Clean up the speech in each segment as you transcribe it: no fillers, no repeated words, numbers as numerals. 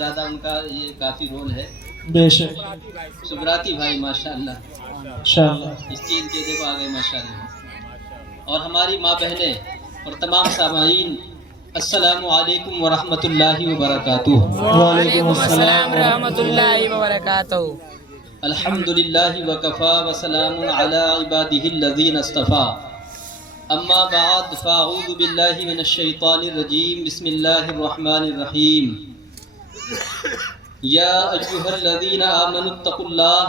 زیادہ ان کا یہ کافی رول ہے. بے شک سبراتی بھائی ماشاءاللہ انشاءاللہ. اس چیز کے دیکھو آگے ماشاءاللہ. اور ہماری ماں بہنیں اور تمام سامعین السلام علیکم ورحمۃ اللہ وبرکاتہ. وعلیکم السلام ورحمۃ اللہ وبرکاتہ. الحمدللہ وکفا وسلام علی عبادہ الذین اصطفیٰ. اما بعد فاعوذ باللہ من الشیطان الرجیم. بسم اللہ الرحمن الرحیم. یا ایہا الذین آمنوا اتقوا اللہ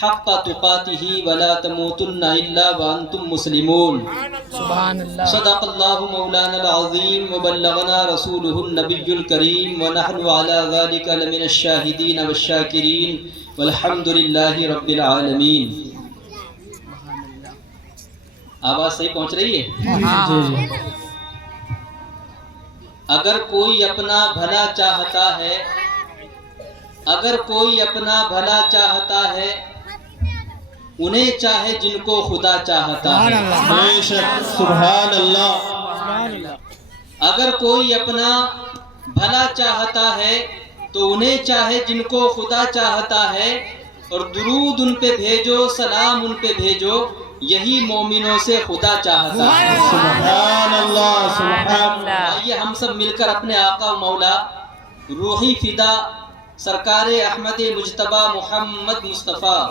حق تقاتہ ولا تموتن الا وانتم مسلمون. سبحان اللہ. صدق اللہ مولانا العظیم وبلغنا رسولہ النبی الکریم ونحن علی ذلک لمن الشاہدین والشاکرین والحمد للہ رب العالمین. آواز صحیح پہنچ رہی ہے؟ جی جی. اگر کوئی اپنا بھلا چاہتا ہے، اگر کوئی اپنا بھلا چاہتا ہے، انہیں چاہے جن کو خدا چاہتا ہے. بے شک سبحان اللہ. اگر کوئی اپنا بھلا چاہتا ہے تو انہیں چاہے جن کو خدا چاہتا ہے. اور درود ان پہ بھیجو، سلام ان پہ بھیجو، یہی مومنوں سے خدا چاہتا ہے. سبحان اللہ سبحان اللہ. آئیے ہم سب مل کر اپنے آقا و مولا روحی فدا سرکار احمد مجتبی محمد مصطفیٰ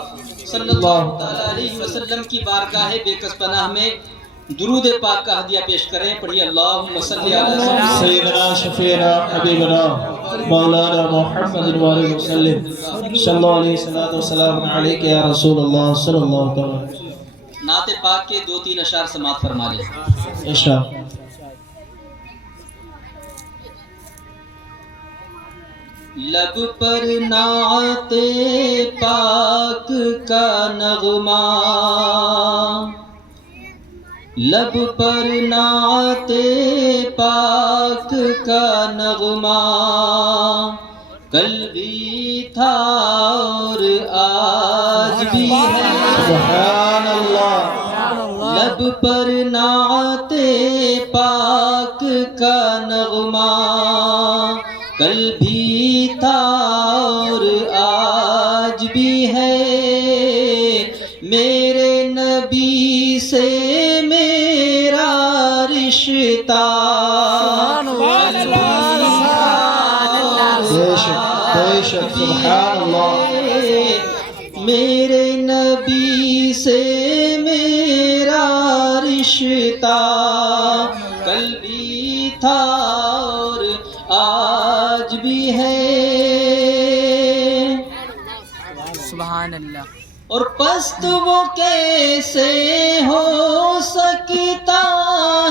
صلی اللہ تعالی علیہ وسلم کی بارگاہ بے کس پناہ میں درود پاک کا ہدیہ پیش کریں. پڑھیے اللہم صلی علی سیدنا شفیعنا حبیبنا مولانا محمد وآلہ وسلم صلی اللہ علیہ وسلم علیکہ یا رسول اللہ صلی اللہ تعالی. نعت پاک کے 2-3 اشعار سماعت فرما لیں. اشارہ. لب پر نعت پاک کا نغمہ، لب پر نعت پاک کا نغمہ، کل بھی تھا اور آج بھی ہے. سبحان اللہ. لب پر نعت پاک کا نغمہ، کل بھی تھا اور آج بھی ہے. میرے نبی سے میرا رشتہ، بے شک بے شک سبحان اللہ. میرے نبی سے میرا رشتہ، کل بھی تھا اور آج بھی ہے. سبحان اللہ. اور پست وہ کیسے ہو سکتا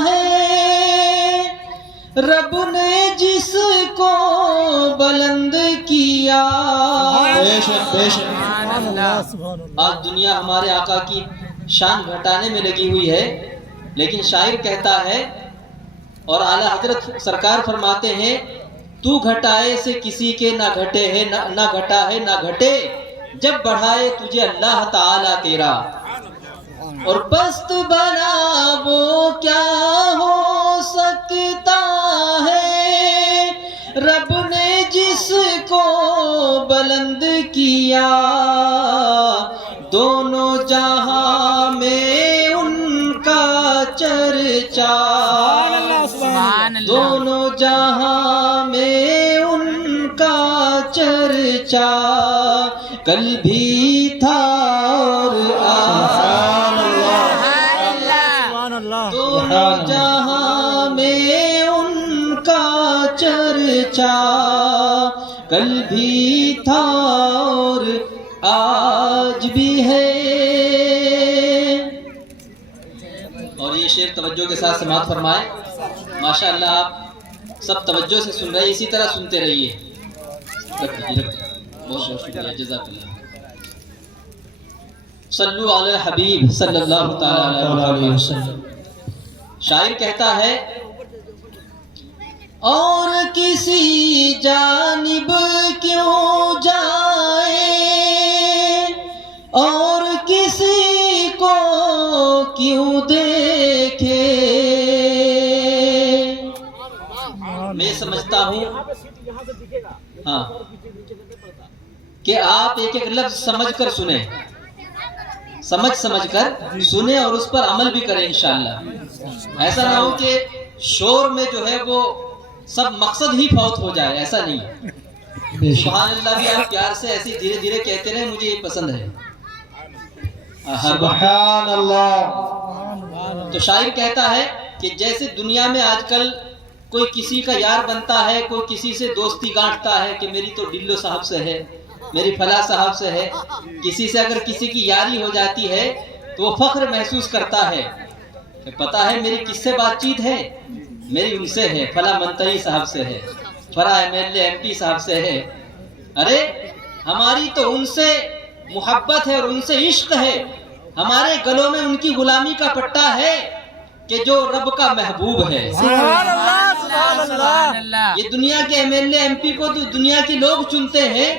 ہے، رب نے جس کو بلند کیا. بے شک بے شک. سبحان اللہ. آج دنیا ہمارے آقا کی شان گھٹانے میں لگی ہوئی ہے، لیکن شاعر کہتا ہے اور اعلیٰ حضرت سرکار فرماتے ہیں تو گھٹائے سے کسی کے نہ گھٹے ہے، نہ گھٹا ہے نہ گھٹے، جب بڑھائے تجھے اللہ تعالیٰ تیرا. اور پست بنا وہ کیا ہو سکتا ہے، رب نے جس کو بلند کیا. دونوں جہاں میں ان کا چرچا، سبحان اللہ. دونوں جہاں میں ان کا چرچا، کل بھی تھا اور آج. دونوں جہاں میں ان کا چرچا، کل بھی تھا اور آج بھی ہے. اور یہ شعر توجہ کے ساتھ سماعت فرمائے. ماشاءاللہ آپ سب توجہ سے سن رہے ہیں، اسی طرح سنتے رہیے. بہت بہت شکریہ، جزاک اللہ. صلو علی الحبیب صلی اللہ تعالی علیہ وسلم. شاعر کہتا ہے اور کسی جانب کیوں جائے، اور کسی کو کیوں دیکھے. میں سمجھتا ہوں ہاں کہ آپ ایک ایک لفظ سمجھ کر سنیں، سمجھ کر سنیں اور اس پر عمل بھی کریں انشاءاللہ۔ ایسا نہ ہو کہ شور میں جو ہے وہ سب مقصد ہی فوت ہو جائے، ایسا نہیں۔ سبحان اللہ بھی آپ پیار سے ایسی دھیرے دھیرے کہتے رہیں، مجھے یہ پسند ہے۔ سبحان اللہ۔ تو شاعر کہتا ہے کہ جیسے دنیا میں آج کل کوئی کسی کا یار بنتا ہے، کوئی کسی سے دوستی گانٹتا ہے کہ میری تو ڈلو صاحب سے ہے، میری فلاں صاحب سے ہے، کسی سے اگر کسی کی یاری ہو جاتی ہے تو وہ فخر محسوس کرتا ہے کہ پتہ ہے میری کس سے بات چیت ہے، میری ان سے ہے، فلاں منتری صاحب سے ہے، فلاں MLA MP صاحب سے ہے۔ ارے ہماری تو ان سے محبت ہے اور ان سے عشق ہے، ہمارے گلوں میں ان کی غلامی کا پٹا ہے کہ جو رب کا محبوب ہے۔ سبحان اللہ۔ یہ دنیا کے MLA MP کو تو دنیا کے لوگ چنتے ہیں،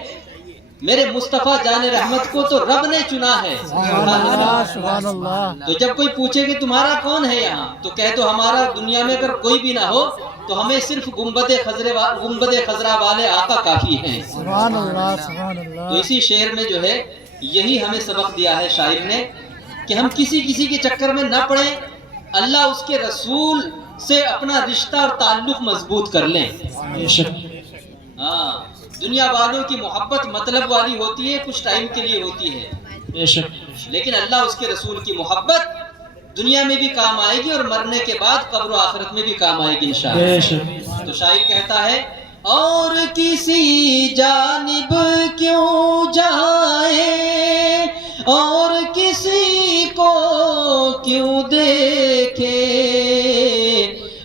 میرے مصطفیٰ جان رحمت کو تو رب نے چنا ہے۔ سبحان اللہ۔ تو جب کوئی پوچھے کہ تمہارا کون ہے یہاں، تو کہہ دو ہمارا دنیا میں اگر کوئی بھی نہ ہو تو ہمیں صرف گنبد خضرا والے آقا کافی ہیں۔ سبحان اللہ۔ سبحان اللہ۔ تو اسی شعر میں جو ہے یہی ہمیں سبق دیا ہے شاعر نے کہ ہم کسی کے چکر میں نہ پڑیں، اللہ اس کے رسول سے اپنا رشتہ اور تعلق مضبوط کر لیں۔ ہاں، دنیا والوں کی محبت مطلب والی ہوتی ہے، کچھ ٹائم کے لیے ہوتی ہے، لیکن اللہ اس کے رسول کی محبت دنیا میں بھی کام آئے گی اور مرنے کے بعد قبر و آخرت میں بھی کام آئے گی انشاءاللہ۔ تو شاعر کہتا ہے اور کسی جانب کیوں جائے اور کسی کو کیوں دیکھے،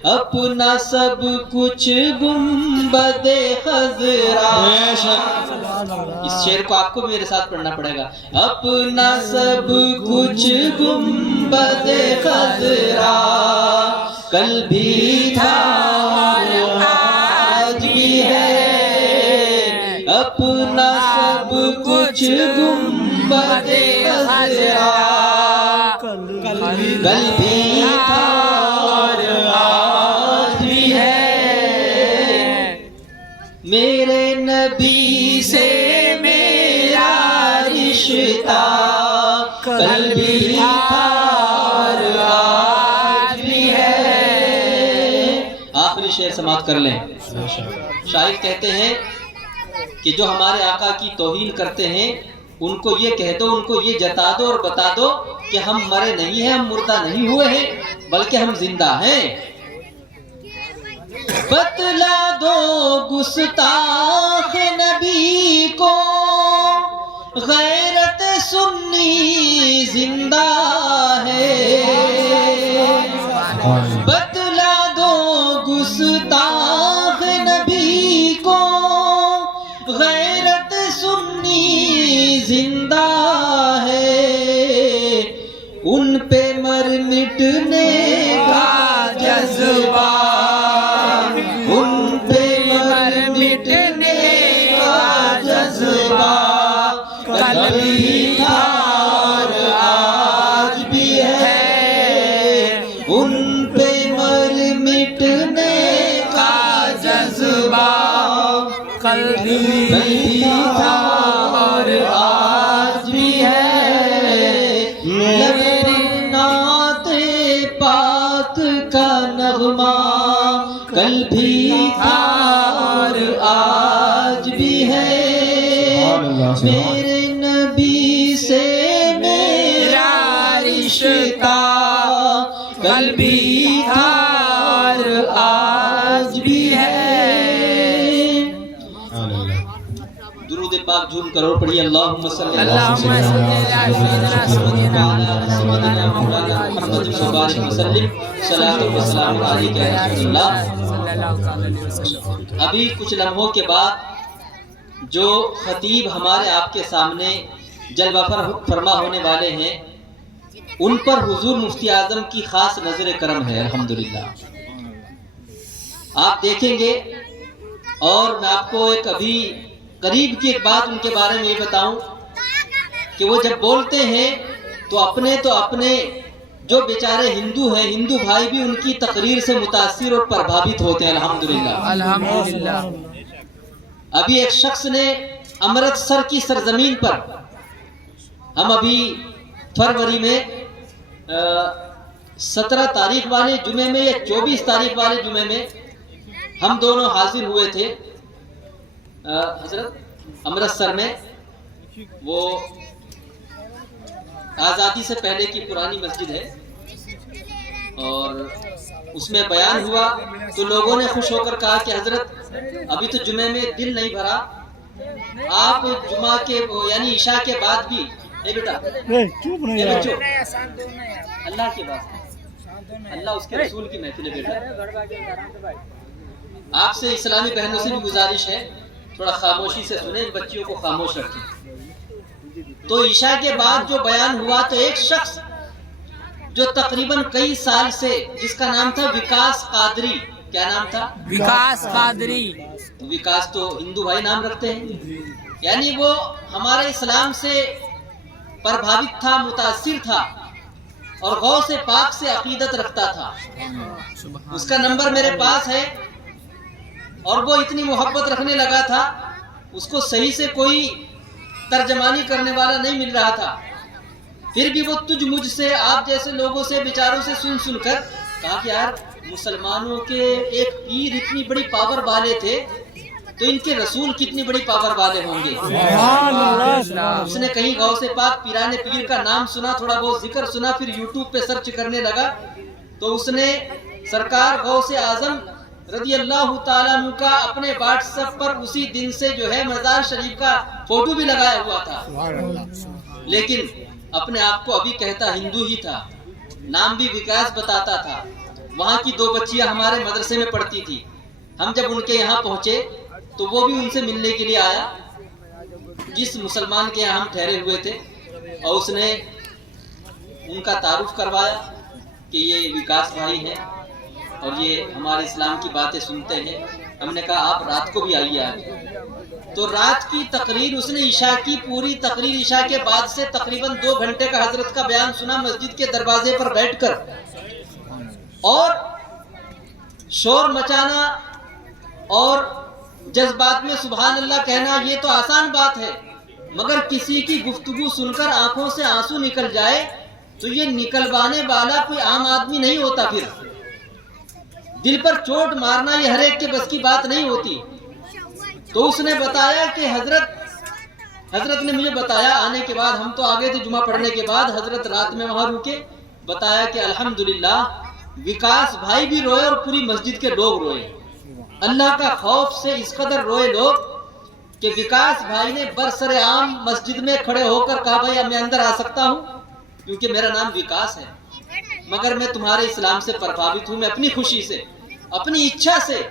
اپنا سب کچھ گنبد خضرا۔ اس شعر کو آپ کو میرے ساتھ پڑھنا پڑے گا۔ اپنا سب کچھ گنبد خضرا کل بھی تھا آج بھی ہے، اپنا سب کچھ گنبد خضرا کل بھی تھا آج بھی ہے، میرے نبی سے میرا رشتہ کل بھی تھا آج بھی ہے۔ آخری شعر سماعت کر لیں۔ شاعر کہتے ہیں کہ جو ہمارے آقا کی توہین کرتے ہیں ان کو یہ کہہ دو، ان کو یہ جتا دو اور بتا دو کہ ہم مرے نہیں ہیں، ہم مردہ نہیں ہوئے ہیں، بلکہ ہم زندہ ہیں۔ بتلا دو گستاخ نبی کو غیرت سنی زندہ ہے، بتلا دو گستاخ نبی کو غیرت سنی زندہ ہے، ان پہ مر مٹنے کا جذبہ، ان پہ مر مٹنے کا جذبہ کل بھی تھا اور آج بھی ہے، ان پہ مر مٹنے کا جذبہ کل بھی تھا اور آج بھی ہے، میری نعت پاک کا نغمہ کل بھی تھا اور آج بھی ہے، میرے نبی سے میرا رشتہ کل بھی تھا اور آج بھی ہے۔ درود پاک جھوم کرو پڑھیے اللہم صلی اللہ علیہ وسلم صلاۃ و سلام علیک یا رسول اللہ۔ ابھی کچھ لمحوں کے بعد جو خطیب ہمارے آپ کے سامنے جلوہ فرما ہونے والے ہیں ان پر حضور مفتی اعظم کی خاص نظر کرم ہے الحمدللہ۔ آپ دیکھیں گے، اور میں آپ کو ایک ابھی قریب کی ایک بات ان کے بارے میں یہ بتاؤں کہ وہ جب بولتے ہیں تو اپنے جو بیچارے ہندو ہیں، ہندو بھائی بھی ان کی تقریر سے متاثر اور پربھاوت ہوتے ہیں الحمدللہ۔ الحمدللہ۔ ابھی ایک شخص نے امرتسر کی سرزمین پر، ہم ابھی فروری میں 17 تاریخ والے جمعے میں یا 24 تاریخ والے جمعے میں ہم دونوں حاضر ہوئے تھے حضرت امرتسر میں. وہ آزادی سے پہلے کی پرانی مسجد ہے اور اس میں بیان ہوا تو لوگوں نے خوش ہو کر کہا کہ حضرت ابھی تو جمعے میں دل نہیں بھرا، آپ جمعہ کے یعنی عشاء کے بعد بھی بیٹا بچوں اللہ کے واسطے، اللہ اس کے رسول کی محفل ہے بیٹا. آپ سے اسلامی بہنوں سے بھی گزارش ہے تھوڑا خاموشی سے سنیں، بچیوں کو خاموش رکھیں. تو عشاء کے بعد جو بیان ہوا تو ایک شخص جو تقریباً کئی سال سے، جس کا نام تھا وکاس قادری. کیا نام تھا؟ وکاس قادری. وکاس تو ہندو بھائی نام رکھتے ہیں، یعنی وہ ہمارے اسلام سے پربھاوت تھا، متاثر تھا اور غوث پاک سے عقیدت رکھتا تھا. اس کا نمبر میرے پاس ہے اور وہ اتنی محبت رکھنے لگا تھا، اس کو صحیح سے کوئی ترجمانی کرنے والا نہیں مل رہا تھا. پھر بھی وہ تجھ مجھ سے، آپ جیسے لوگوں سے، بیچاروں سے سن کر کہا کہ یار مسلمانوں کے ایک پیر اتنی بڑی پاور والے تھے تو ان کے رسول کتنی بڑی پاور والے ہوں گے. اس نے کہیں غوث پاک پیران پیر کا نام سنا، تھوڑا بہت ذکر سنا، پھر یوٹیوب پہ سرچ کرنے لگا تو اس نے سرکار غوث اعظم رضی اللہ تعالیٰ عنہ کا اپنے واٹس ایپ پر اسی دن سے جو ہے مزار شریف کا فوٹو بھی لگایا ہوا تھا. لیکن اپنے آپ کو ابھی کہتا ہندو ہی تھا، نام بھی وکاس بتاتا تھا. وہاں کی 2 بچیاں ہمارے مدرسے میں پڑھتی تھی. ہم جب ان کے یہاں پہنچے تو وہ بھی ان سے ملنے کے لیے آیا جس مسلمان کے یہاں ہم ٹھہرے ہوئے تھے، اور اس نے ان کا تعارف کروایا کہ یہ وکاس بھائی ہیں اور یہ ہمارے اسلام کی باتیں سنتے ہیں. ہم نے کہا آپ رات کو بھی آئیے آج. تو رات کی تقریر اس نے، عشاء کی پوری تقریر، عشاء کے بعد سے تقریباً 2 گھنٹے کا حضرت کا بیان سنا مسجد کے دروازے پر بیٹھ کر. اور شور مچانا اور جذبات میں سبحان اللہ کہنا یہ تو آسان بات ہے، مگر کسی کی گفتگو سن کر آنکھوں سے آنسو نکل جائے تو یہ نکلوانے والا کوئی عام آدمی نہیں ہوتا. پھر دل پر چوٹ مارنا یہ ہر ایک کے بس کی بات نہیں ہوتی. تو اس نے بتایا کہ حضرت نے مجھے بتایا آنے کے بعد، ہم تو آگے تھے جمعہ پڑھنے کے بعد، حضرت رات میں وہاں رکے، بتایا کہ الحمدللہ وکاس بھائی بھی روئے اور پوری مسجد کے لوگ روئے. اللہ کا خوف سے اس قدر روئے لوگ کہ وکاس بھائی نے برسر عام مسجد میں کھڑے ہو کر کہا بھائی میں اندر آ سکتا ہوں کیونکہ میرا نام وکاس ہے، مگر میں تمہارے اسلام سے پربھاوت ہوں، میں اپنی خوشی سے، اپنی اچھا سے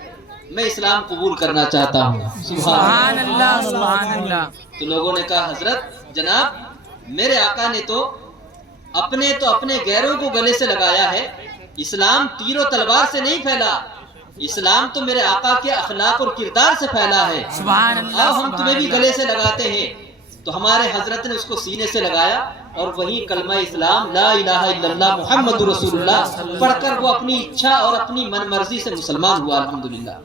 میں اسلام قبول کرنا چاہتا ہوں. سبحان اللہ سبحان اللہ. تو لوگوں نے کہا حضرت جناب میرے آقا نے تو اپنے غیروں کو گلے سے لگایا ہے. اسلام تیر و تلوار سے نہیں پھیلا، اسلام تو میرے آقا کے اخلاق اور کردار سے پھیلا ہے. سبحان اللہ. ہم تمہیں بھی گلے سے لگاتے ہیں. تو ہمارے حضرت نے اس کو سینے سے لگایا اور وہی کلمہ اسلام لا الہ الا اللہ محمد رسول اللہ پڑھ کر وہ اپنی اچھا اور اپنی من مرضی سے مسلمان ہوا الحمدللہ.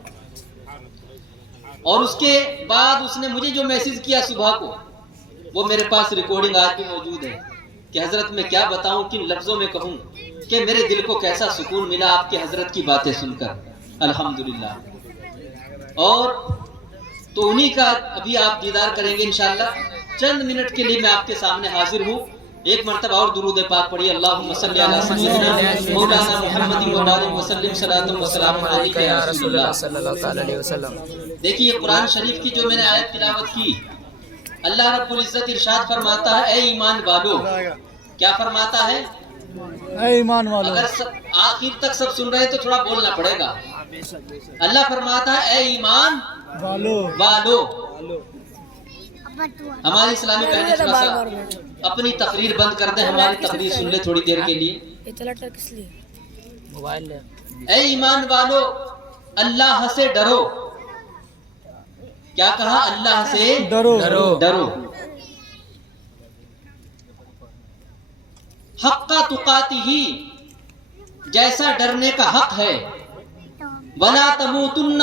اور اس کے بعد اس نے مجھے جو میسج کیا صبح کو، وہ میرے پاس ریکارڈنگ آج بھی موجود ہے کہ حضرت میں کیا بتاؤں، کن لفظوں میں کہوں کہ میرے دل کو کیسا سکون ملا آپ کے حضرت کی باتیں سن کر الحمدللہ. اور تو انہی کا ابھی آپ دیدار کریں گے انشاءاللہ. چند منٹ کے لیے میں آپ کے سامنے حاضر ہوں. ایک مرتبہ اور درود پاک پڑھیے. اللہم صلی علی سیدنا مولانا محمد و آلہ وسلم صلاۃ و سلام علیک یا رسول اللہ صلی اللہ تعالی علیہ وسلم. دیکھیے قرآن شریف کی جو میں نے آیت تلاوت کی، اللہ رب العزت ارشاد فرماتا ہے اے ایمان والو. کیا فرماتا ہے؟ اے ایمان والو. اگر آخر تک سب سن رہے تو تھوڑا بولنا پڑے گا. اللہ فرماتا ہے اے ایمان والو. ہماری اسلامی بہنیں تھوڑا سا اپنی تقریر بند کر دیں، ہماری تقریر سن لے تھوڑی دیر کے لیے. اے ایمان والو اللہ سے ڈرو. کیا کہا؟ اللہ سے ڈرو. حق تقاتہ، جیسا ڈرنے کا حق ہے. ولا تموتن،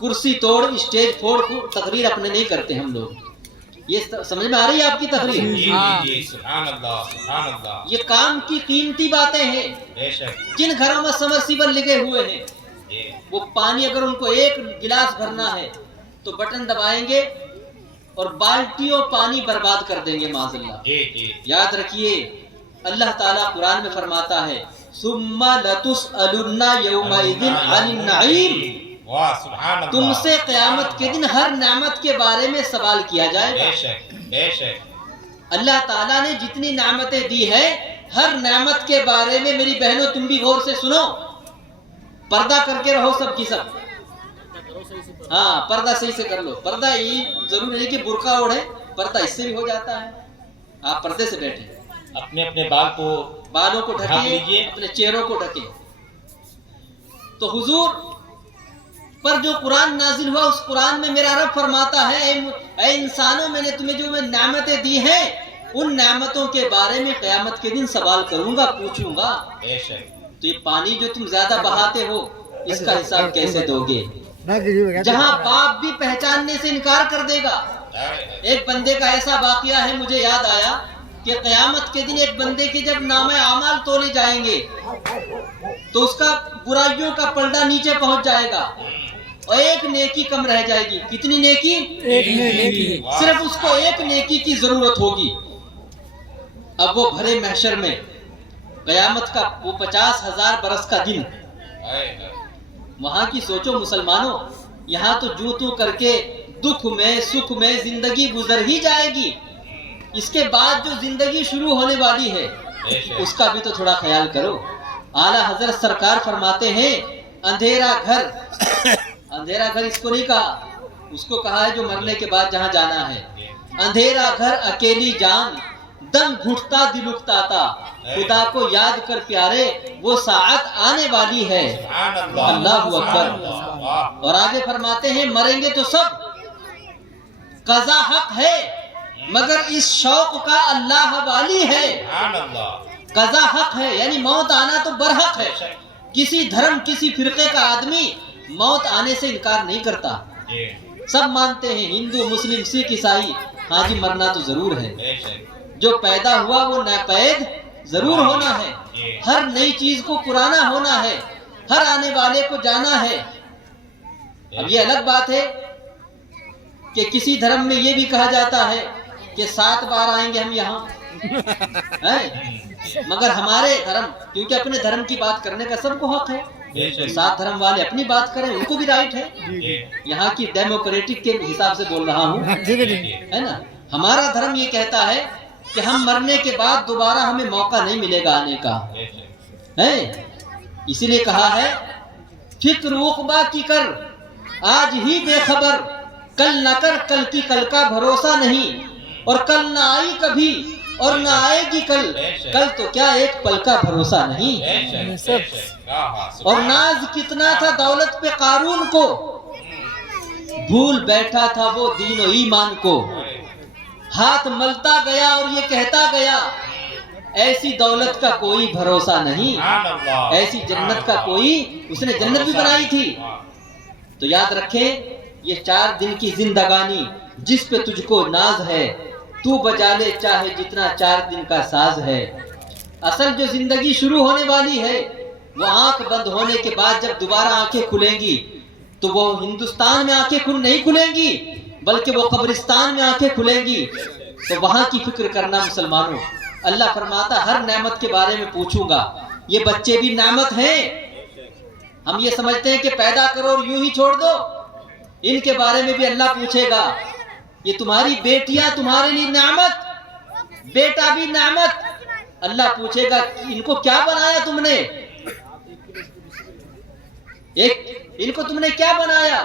کرسی توڑ اسٹیج پھوڑ تقریر اپنے نہیں کرتے ہم لوگ. یہ سمجھ میں آ رہی ہے آپ کی تقریر؟ سبحان اللہ سبحان اللہ. یہ کام کی قیمتی باتیں ہیں. بے شک. جن گھروں میں سمرسیبل لگے ہوئے ہیں وہ پانی اگر ان کو ایک گلاس بھرنا ہے تو بٹن دبائیں گے اور بالٹیوں پانی برباد کر دیں گے معاذ اللہ. یاد رکھیے اللہ تعالیٰ قرآن میں فرماتا ہے ثم لتسألن یومئذ عن النعیم. تم سے قیامت کے دن ہر نعمت کے بارے میں سوال کیا جائے گا. اللہ تعالیٰ نے جتنی نعمتیں دی ہے ہر نعمت کے بارے میں میری بہنوں تم بھی غور سے سنو. پردہ کر کے رہو سب کی سب. ہاں پردہ صحیح سے کر لو. پردہ یہ ضرور نہیں کہ برقع اوڑھے, پردہ اس سے بھی ہو جاتا ہے. آپ پردے سے بیٹھے, اپنے اپنے بالوں کو ڈھکیے, اپنے چہروں کو ڈھکیں. تو حضور پر جو قرآن نازل ہوا اس قرآن میں میرا رب فرماتا ہے اے انسانوں میں نے تمہیں جو میں نعمتیں دی ہیں ان نعمتوں کے بارے میں قیامت کے دن سوال کروں گا, پوچھوں گا. تو یہ پانی جو تم زیادہ بہاتے ہو اس کا حساب کیسے دو گے؟ جہاں باپ بھی پہچاننے سے انکار کر دے گا. ایک بندے کا ایسا واقعہ ہے مجھے یاد آیا کہ قیامت کے دن ایک بندے کے جب نامہ اعمال تولے جائیں گے تو اس کا برائیوں کا پلڑا نیچے پہنچ جائے گا اور ایک نیکی کم رہ جائے گی. کتنی نیکی؟ ایک نیکی. صرف اس کو ایک نیکی کی ضرورت ہوگی. اب وہ بھرے محشر میں قیامت کا وہ 50,000 برس کا دن, وہاں کی سوچو مسلمانوں, یہاں تو جو تو کر کے دکھ میں سکھ میں زندگی گزر ہی جائے گی. اس کے بعد جو زندگی شروع ہونے والی ہے اس کا بھی تو تھوڑا خیال کرو. اعلیٰ حضرت سرکار فرماتے ہیں اندھیرا گھر اس کو نہیں کہا, اس کو کہا ہے جو مرنے کے بعد جہاں جانا ہے. اندھیرا گھر اکیلی جان دم گھٹتا دل اکتاتا, خدا کو یاد کر پیارے وہ ساعت آنے والی ہے. اللہ اکبر. اور آگے فرماتے ہیں مریں گے تو سب, قضا حق ہے مگر اس شوق کا اللہ والی ہے. قضا حق ہے یعنی موت آنا تو برحق ہے. کسی دھرم کسی فرقے کا آدمی موت آنے سے انکار نہیں کرتا. سب مانتے ہیں ہندو مسلم سکھ عیسائی, ہاں جی مرنا تو ضرور ہے. جو پیدا ہوا وہ ناپید ضرور ہونا ہے. ہر نئی چیز کو پرانا ہونا ہے, ہر آنے والے کو جانا ہے. اب یہ الگ بات ہے کہ کسی دھرم میں یہ بھی کہا جاتا ہے کہ 7 بار آئیں گے ہم یہاں, مگر ہمارے دھرم, کیونکہ اپنے دھرم کی بات کرنے کا سب کو حق ہے, 7 دھرم والے اپنی بات کریں ان کو بھی رائٹ ہے. یہاں کی ڈیموکریٹک کے حساب سے بول رہا ہوں, ہے نا. ہمارا دھرم یہ کہتا ہے کہ ہم مرنے کے بعد دوبارہ ہمیں موقع نہیں ملے گا آنے کا, ہے. اسی لیے کہا ہے فکر عقبہ کی کر آج ہی بے خبر, کل نہ کر کل کی کل کا بھروسہ نہیں, اور کل نہ آئی کبھی اور نہ آئے گی کل, کل تو کیا ایک پل کا بھروسہ نہیں. اور ناز کتنا تھا دولت پہ قارون کو, بھول بیٹھا تھا وہ دین و ایمان کو. ہاتھ ملتا گیا اور یہ کہتا گیا ایسی دولت کا کوئی بھروسہ نہیں, ایسی جنت کا کوئی, اس نے جنت بھی بنائی تھی. تو یاد رکھیں یہ 4 دن کی زندگانی جس پہ تجھ کو ناز ہے, تو بجا لے چاہے جتنا 4 دن کا ساز ہے. اصل جو زندگی شروع ہونے والی ہے وہ آنکھ بند ہونے کے بعد جب دوبارہ آنکھیں کھلیں گی تو وہ ہندوستان میں آنکھیں نہیں کھلیں گی بلکہ وہ قبرستان میں آنکھیں کھلیں گی. تو وہاں کی فکر کرنا مسلمانوں. اللہ فرماتا ہر نعمت کے بارے میں پوچھوں گا. یہ بچے بھی نعمت ہیں. ہم یہ سمجھتے ہیں کہ پیدا کرو اور یوں ہی چھوڑ دو, ان کے بارے میں بھی اللہ پوچھے گا. یہ تمہاری بیٹیاں تمہارے لیے نعمت, بیٹا بھی نعمت. اللہ پوچھے گا ان کو کیا بنایا تم نے, ان کو تم نے کیا بنایا.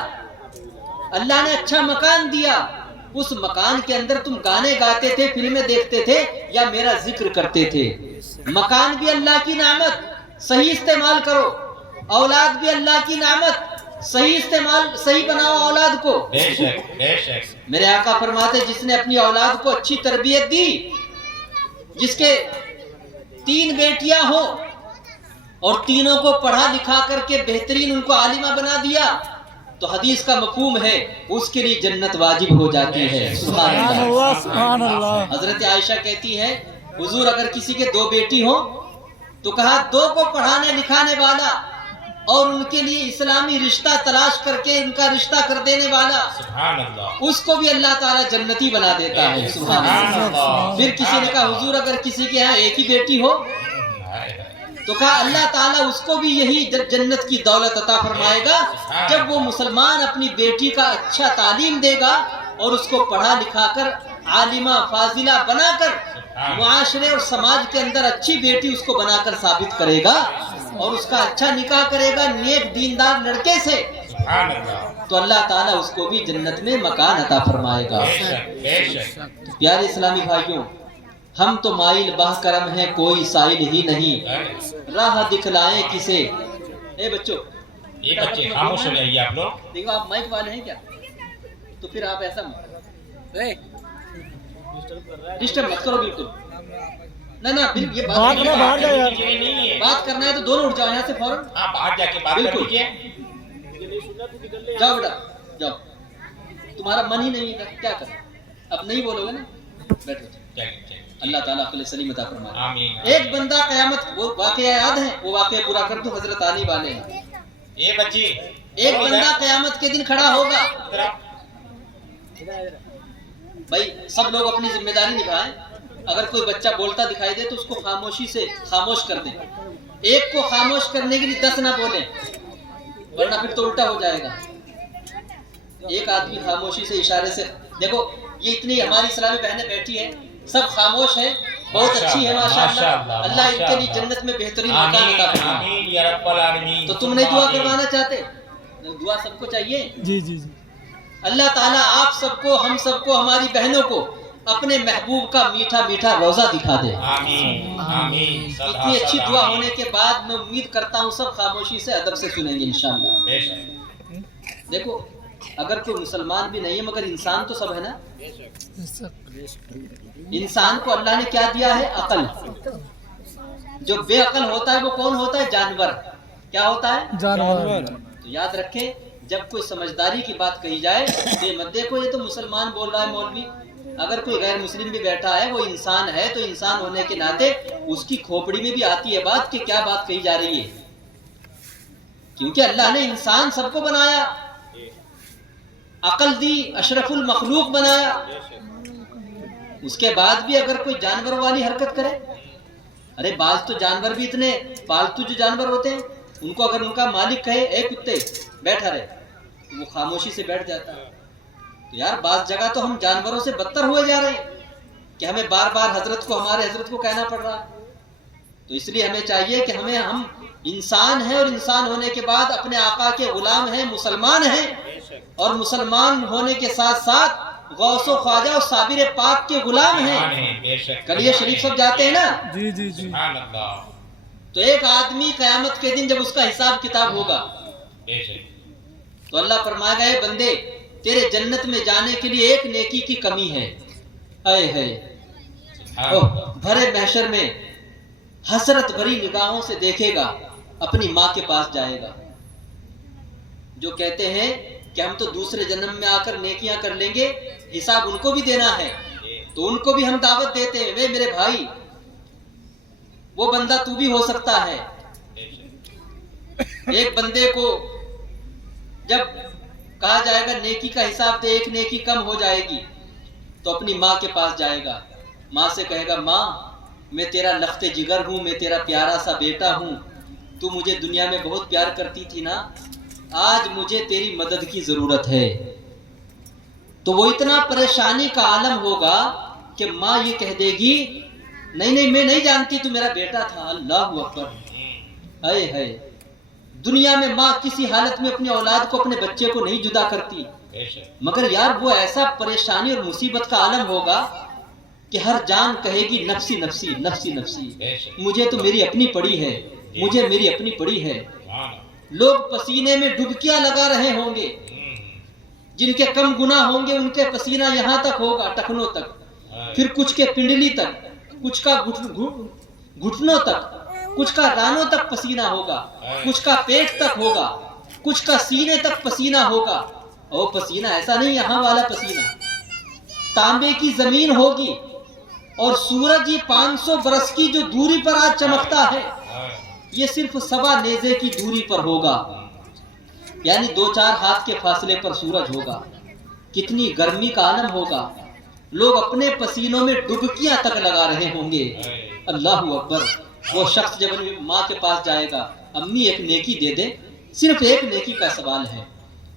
اللہ نے اچھا مکان دیا, اس مکان کے اندر تم گانے گاتے تھے, فلمیں دیکھتے تھے یا میرا ذکر کرتے تھے. مکان بھی اللہ کی نعمت, صحیح استعمال کرو. اولاد بھی اللہ کی نعمت, صحیح استعمال, صحیح بناؤ اولاد کو. میرے آقا فرماتے جس نے اپنی اولاد کو اچھی تربیت دی, جس کے 3 بیٹیاں ہوں اور تینوں کو پڑھا لکھا کر کے بہترین ان کو عالمہ بنا دیا, تو حدیث کا مفہوم ہے اس کے لیے جنت واجب ہو جاتی ہے. سبحان اللہ. سبحان اللہ. حضرت عائشہ کہتی ہے حضور اگر کسی کے 2 بیٹی ہو تو کہا 2 کو پڑھانے لکھانے والا اور ان کے لیے اسلامی رشتہ تلاش کر کے ان کا رشتہ کر دینے والا سبحان اللہ. اس کو بھی اللہ تعالیٰ جنتی بنا دیتا ہے. سبحان اللہ. پھر کسی نے کہا حضور اگر کسی کے یہاں ایک ہی بیٹی ہو تو کہا اللہ تعالیٰ اس کو بھی یہی جنت کی دولت عطا فرمائے گا جب وہ مسلمان اپنی بیٹی کا اچھا تعلیم دے گا اور اس کو پڑھا لکھا کر عالمہ فاضلہ بنا کر معاشرے اور سماج کے اندر اچھی بیٹی اس کو بنا کر ثابت کرے گا اور اس کا اچھا نکاح کرے گا نیک دیندار لڑکے سے سبحان اللہ. تو اللہ تعالیٰ اس کو بھی جنت میں مکان عطا فرمائے گا. بے شک بے شک. پیارے اسلامی بھائیوں ہم تو مائل باہ کرم ہیں کوئی سائل ہی نہیں راہ دکھلائیں کسے. اے بچوں یہ بچے خاموش ہو جائیے آپ لوگ. دیکھو آپ مائک والے ہیں کیا تو پھر آپ ایسا ڈسٹرب مت کرو بالکل. نہ یہ باہر جا یار. یہ نہیں ہے. بات کرنا ہے تو دونوں اٹھ جاؤ یہاں سے فوراً. آپ باہر جا کے بات کر بالکل. لیجیے. جاؤ بیٹا جاؤ. تمہارا من ہی نہیں ہے کیا کریں اب نہیں بولو گے نا. بیٹھو. چلیے. اللہ تعالیٰ عقل سلیم عطا فرمائے. آمین. ایک بندہ قیامت وہ واقعہ یاد ہے وہ واقعہ پورا کر دو حضرت آنے والے ہیں. یہ بچی ایک بندہ قیامت کے دن کھڑا ہوگا. بھائی سب لوگ اپنی ذمہ داری نبھائیں. اگر کوئی بچہ بولتا دکھائی دے تو اس کو خاموشی سے خاموش کر دیں. ایک کو خاموش کرنے کے لیے 10 نہ بولیں ورنہ پھر تو الٹا ہو جائے گا. ایک آدمی خاموشی سے اشارے سے دیکھو یہ اتنی ہماری اسلامی بہنیں بیٹھی ہیں سب خاموش ہیں بہت اچھی ہے ماشاءاللہ. اللہ ان کے لیے جنت میں بہترین مکان عطا فرمائے. آمین یا رب العالمین. تو تم نہیں دعا کروانا چاہتے؟ دعا سب کو چاہیے. جی جی جی. اللہ تعالیٰ آپ سب کو ہم سب کو ہماری بہنوں کو اپنے محبوب کا میٹھا میٹھا روزہ دکھا دے. آمین آمین. اتنی اچھی دعا ہونے کے بعد میں امید کرتا ہوں سب خاموشی سے ادب سے سنیں گے انشاءاللہ. بے شک. دیکھو اگر کوئی مسلمان بھی نہیں ہے مگر انسان تو سب ہے نا. انسان کو اللہ نے کیا دیا ہے؟ عقل. جو بے عقل ہوتا ہے وہ کون ہوتا ہے؟ جانور. کیا ہوتا ہے؟ جانور. تو یاد رکھیں جب کوئی سمجھداری کی بات کہی جائے تو یہ مت دیکھو یہ تو مسلمان بول رہا ہے مولوی. اگر کوئی غیر مسلم بھی بیٹھا ہے وہ انسان ہے تو انسان ہونے کے ناطے اس کی کھوپڑی میں بھی آتی ہے بات کہ کیا بات کہی جا رہی ہے. کیونکہ اللہ نے انسان سب کو بنایا عقل دی اشرف المخلوق بنایا. اس کے بعد بھی اگر کوئی جانور والی حرکت کرے ارے بعض تو جانور بھی اتنے پالتو جو جانور ہوتے ہیں ان کو اگر ان کا مالک کہے اے کتے بیٹھا رہے تو وہ خاموشی سے بیٹھ جاتا ہے. تو یار بعض جگہ تو ہم جانوروں سے بدتر ہوئے جا رہے ہیں کہ ہمیں بار بار حضرت کو ہمارے حضرت کو کہنا پڑ رہا ہے. تو اس لیے ہمیں چاہیے کہ ہم انسان ہیں اور انسان ہونے کے بعد اپنے آقا کے غلام ہیں مسلمان ہیں اور مسلمان ہونے کے ساتھ ساتھ غوث و خواجہ اور صابر پاک کے غلام ہیں. بے شک. کلیہ شریف سب جاتے ہیں نا. جی جی جی. سبحان اللہ. تو ایک آدمی قیامت کے دن جب اس کا حساب کتاب ہوگا بے شک. تو اللہ فرمائے گا اے بندے تیرے جنت میں جانے کے لیے ایک نیکی کی کمی ہے. اے ہے بھرے محشر میں حسرت بھری نگاہوں سے دیکھے گا اپنی ماں کے پاس جائے گا. جو کہتے ہیں کہ ہم تو دوسرے جنم میں آ کر نیکیاں کر لیں گے حساب ان کو بھی دینا ہے تو ان کو بھی ہم دعوت دیتے ہیں وے میرے بھائی وہ بندہ تو بھی ہو سکتا ہے. ایک بندے کو جب کہا جائے گا نیکی کا حساب دے ایک نیکی کم ہو جائے گی تو اپنی ماں کے پاس جائے گا. ماں سے کہے گا ماں میں تیرا لخت جگر ہوں میں تیرا پیارا سا بیٹا ہوں تو مجھے دنیا میں بہت پیار کرتی تھی نا آج مجھے تیری مدد کی ضرورت ہے. تو وہ اتنا پریشانی کا عالم ہوگا کہ ماں یہ کہہ دے گی نہیں میں نہیں جانتی تو میرا بیٹا تھا. اللہ اکبر. ہائے ہائے. دنیا میں ماں کسی حالت میں اپنی اولاد کو اپنے بچے کو نہیں جدا کرتی مگر یار وہ ایسا پریشانی اور مصیبت کا عالم ہوگا کہ ہر جان کہے گی نفسی نفسی نفسی نفسی مجھے تو میری اپنی پڑی ہے مجھے میری اپنی پڑی ہے. لوگ پسینے میں ڈبکیاں لگا رہے ہوں گے جن کے کم گناہ ہوں گے ان کے پسینہ یہاں تک ہوگا ٹخنوں تک پھر کچھ کے پنڈلی تک کچھ کا گھٹنوں تک کچھ کا رانوں تک پسینہ ہوگا کچھ کا پیٹ تک ہوگا کچھ کا سینے تک پسینہ ہوگا، اور پسینہ ایسا نہیں یہاں والا پسینہ، تانبے کی زمین ہوگی، اور سورج ہی 500 برس کی جو دوری پر آج چمکتا ہے یہ صرف 1.25 نیزے کی دوری پر ہوگا، یعنی 2-4 ہاتھ کے فاصلے پر سورج ہوگا۔ کتنی گرمی کا عالم ہوگا، لوگ اپنے پسینوں میں ڈبکیاں تک لگا رہے ہوں گے۔ اللہ اکبر۔ وہ شخص جب ماں کے پاس جائے گا، امی ایک نیکی دے دے، صرف ایک نیکی کا سوال ہے،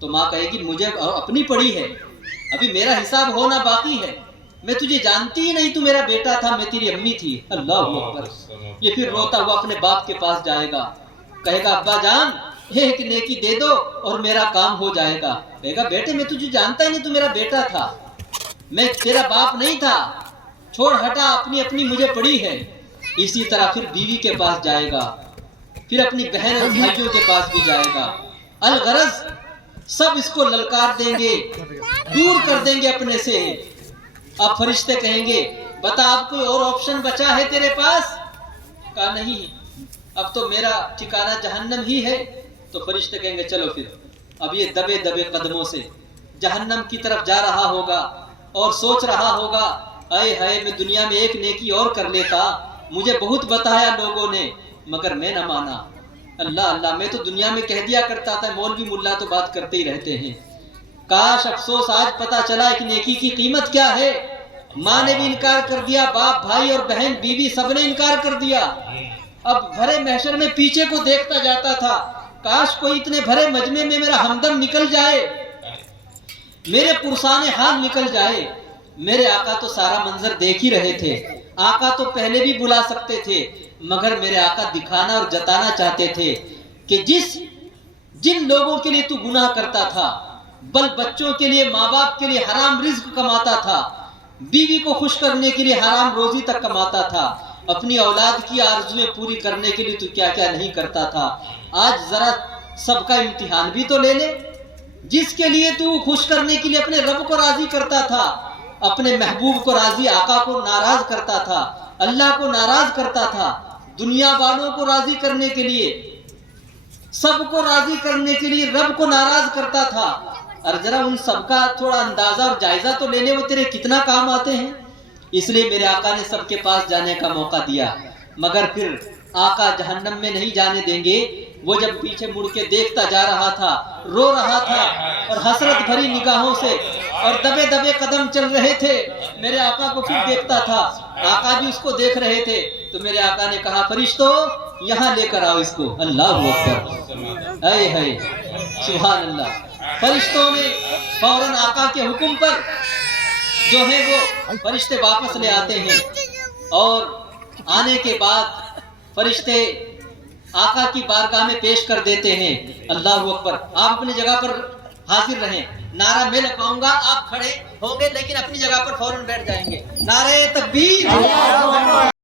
تو ماں کہے گی مجھے اپنی پڑی ہے، ابھی میرا حساب ہونا باقی ہے، میں تجھے جانتی ہی نہیں، تو میرا بیٹا تھا، میں تیری امی تھی۔ اللہ اکبر۔ یہ پھر روتا ہوا اپنے باپ کے پاس جائے گا، کہے گا ابا جان ایک نیکی دے دو اور میرا کام ہو جائے گا۔ کہے گا بیٹے میں تجھے جانتا ہی نہیں، تو میرا بیٹا تھا، میں تیرا باپ نہیں تھا، چھوڑ ہٹا، اپنی مجھے پڑی ہے۔ اسی طرح پھر بیوی کے پاس جائے گا، پھر اپنی بہن اور بھائیوں کے پاس بھی جائے گا۔ الغرض سب اس کو للکار دیں گے، دور کر دیں گے اپنے سے۔ اب فرشتے کہیں گے بتا اب کوئی اور آپشن بچا ہے تیرے پاس؟ کہا نہیں، اب تو میرا ٹھکانہ جہنم ہی ہے۔ تو فرشتے کہیں گے چلو پھر۔ اب یہ دبے دبے قدموں سے جہنم کی طرف جا رہا ہوگا اور سوچ رہا ہوگا اے ہائے میں دنیا میں ایک نیکی اور کر لیتا، مجھے بہت بتایا لوگوں نے مگر میں نہ مانا۔ اللہ اللہ، میں تو دنیا میں کہہ دیا کرتا تھا، مولوی ملا تو بات کرتے ہی رہتے ہیں۔ کاش افسوس آج پتا چلا ایک نیکی کی قیمت کیا ہے۔ ماں نے بھی انکار کر دیا، باپ، بھائی اور بہن، بیوی سب نے انکار کر دیا۔ اب بھرے محشر میں پیچھے کو دیکھتا جاتا تھا، کاش کوئی اتنے بھرے مجمع میں میرا ہمدم نکل جائے، میرے پرسان حال نکل جائے۔ میرے آقا تو سارا منظر دیکھ ہی رہے تھے، آقا تو پہلے بھی بلا سکتے تھے، مگر میرے آقا دکھانا اور جتانا چاہتے تھے کہ جن لوگوں کے لیے تو گناہ کرتا تھا، بل بچوں کے لیے، ماں باپ کے لیے حرام رزق کماتا تھا، بیوی کو خوش کرنے کے لیے حرام روزی تک کماتا تھا، اپنی اولاد کی آرزویں پوری کرنے کے لیے تو کیا کیا نہیں کرتا تھا۔ آج ذرا سب کا امتحان بھی تو لے لے۔ جس کے لیے تو خوش کرنے کے لیے اپنے رب کو راضی کرتا تھا، اپنے محبوب کو راضی، آقا کو ناراض کرتا تھا، اللہ کو ناراض کرتا تھا، دنیا والوں کو راضی کرنے کے لیے، سب کو راضی کرنے کے لیے رب کو ناراض کرتا تھا۔ اور ذرا ان سب کا تھوڑا اندازہ اور جائزہ تو لے لے، وہ تیرے کتنا کام آتے ہیں۔ اس لیے میرے آقا نے سب کے پاس جانے کا موقع دیا، مگر پھر آقا جہنم میں نہیں جانے دیں گے۔ وہ جب پیچھے مڑ کے دیکھتا جا رہا تھا، رو رہا تھا، اور حسرت بھری نگاہوں سے اور دبے دبے قدم چل رہے تھے، میرے آقا کو پھر دیکھتا تھا، آقا بھی اس کو دیکھ رہے تھے۔ تو میرے آقا نے کہا فرشتوں یہاں لے کر آؤ اس کو۔ اللہ اکبر، اے ہے سبحان اللہ۔ فرشتوں نے فوراً آقا کے حکم پر جو ہے وہ فرشتے واپس لے آتے ہیں، اور آنے کے بعد فرشتے آقا کی بارگاہ میں پیش کر دیتے ہیں۔ اللہ اکبر۔ آپ اپنی جگہ پر حاضر رہیں، نعرہ میں لگاؤں گا، آپ کھڑے ہوں گے لیکن اپنی جگہ پر فوراً بیٹھ جائیں گے۔ نعرہ تکبیر۔